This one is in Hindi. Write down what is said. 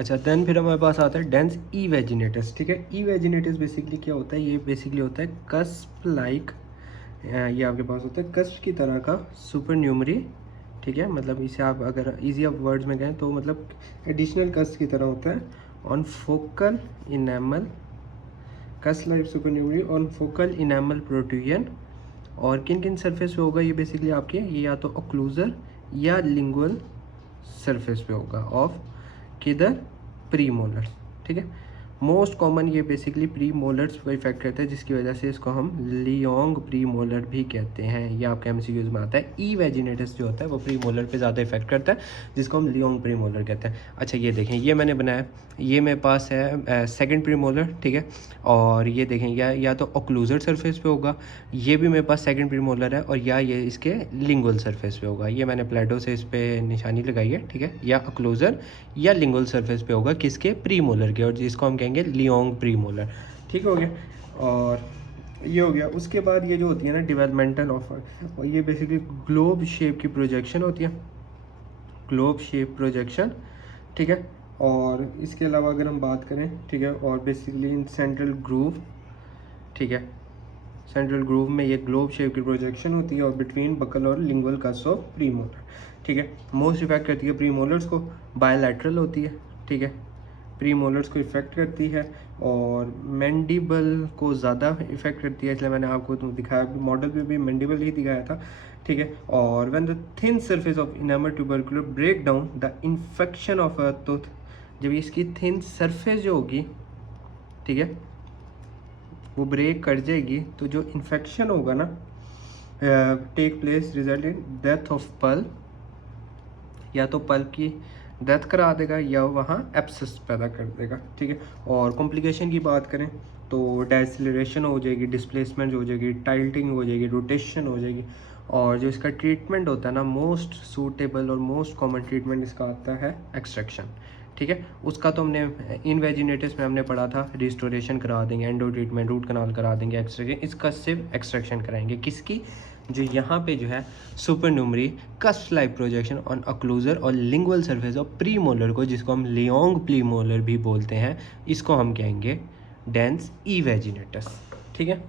अच्छा देन फिर हमारे पास आता है डेंस ई वेजिनेटस। ठीक है, ई वेजिनेटस बेसिकली क्या होता है, ये बेसिकली होता है कस्प लाइक, ये आपके पास होता है कस्प की तरह का सुपर न्यूमरी। ठीक है, मतलब इसे आप अगर इजी ऑफ वर्ड्स में कहें तो मतलब एडिशनल कस्प की तरह होता है on focal enamel, cusp like supernumerary on focal enamel protrusion. और किन किन सरफेस पे होगा ये बेसिकली आपके, ये या तो ओक्लूजर या लिंगुअल सरफेस पे होगा ऑफ किधर, प्री मोलर्स। ठीक है, मोस्ट कॉमन ये बेसिकली प्री मोलर्स को इफेक्ट करता है, जिसकी वजह से इसको हम लियोंग प्री मोलर भी कहते हैं। ये आपके एमसीक्यूज में आता है। ई वेजिनेटस जो होता है वो प्री मोलर पे ज़्यादा इफेक्ट करता है, जिसको हम लियोंग प्री मोलर कहते हैं। अच्छा ये देखें, ये मैंने बनाया, ये मेरे पास है सेकंड प्री मोलर। ठीक है, और ये देखें या तो ओक्लूजर सरफेस पे होगा, ये भी मेरे पास सेकंड प्री मोलर है, और या ये इसके लिंगुअल सरफेस पे होगा। ये मैंने प्लेटो से इस पर निशानी लगाई है। ठीक है, या ओक्लूजर या लिंगुअल सरफेस पे होगा, किसके, प्री मोलर के, और जिसको हम कहेंगे लियोंग प्री मोलर। ठीक हो गया, और ये हो गया। उसके बाद ये जो होती है ना डेवलपमेंटल ऑफर, और ये बेसिकली ग्लोब शेप की प्रोजेक्शन होती है, ग्लोब शेप प्रोजेक्शन। ठीक है, और इसके अलावा अगर हम बात करें, ठीक है, और बेसिकली इन सेंट्रल ग्रूव। ठीक है, सेंट्रल ग्रूव में ये ग्लोब शेप की प्रोजेक्शन होती है, और बिटवीन बकल और lingual cusp of premolar. ठीक है, मोस्ट इफेक्ट करती है प्री मोलर्स को, बायलैटरल होती है। ठीक है, प्री मोलर्स को इफेक्ट करती है, और मैंडिबल को ज़्यादा इफेक्ट करती है, इसलिए मैंने आपको तो दिखाया, मॉडल पे भी मैंडिबल ही दिखाया था। ठीक है, और when the thin surface of enamel tubercular break down the infection of a tooth, जब इसकी थिन सरफेस जो होगी, ठीक है, वो ब्रेक कर जाएगी, तो जो इन्फेक्शन होगा ना, take place result in death of pulp, या तो पल्प की डेथ करा देगा या वहाँ एब्सेस पैदा कर देगा। ठीक है, और कॉम्प्लिकेशन की बात करें तो डेसिलरेशन हो जाएगी, डिस्प्लेसमेंट हो जाएगी, टाइल्टिंग हो जाएगी, रोटेशन हो जाएगी। और जो इसका ट्रीटमेंट होता है ना, मोस्ट सूटेबल और मोस्ट कॉमन ट्रीटमेंट इसका आता है एक्सट्रैक्शन। ठीक है, उसका तो हमने इन वेजिनेटिस में हमने पढ़ा था, रिस्टोरेशन करा देंगे, एंडो ट्रीटमेंट, रूट कनाल करा देंगे, एक्सट्रैक्शन, इसका सिर्फ एक्सट्रैक्शन कराएंगे। किसकी, जो यहाँ पे जो है सुपर न्यूमरी कस्ट लाइक प्रोजेक्शन ऑन अक्लूजर और lingual surface of pre molar को, जिसको हम लियोंग प्री मोलर भी बोलते हैं, इसको हम कहेंगे डेंस ई वेजिनेटस। ठीक है।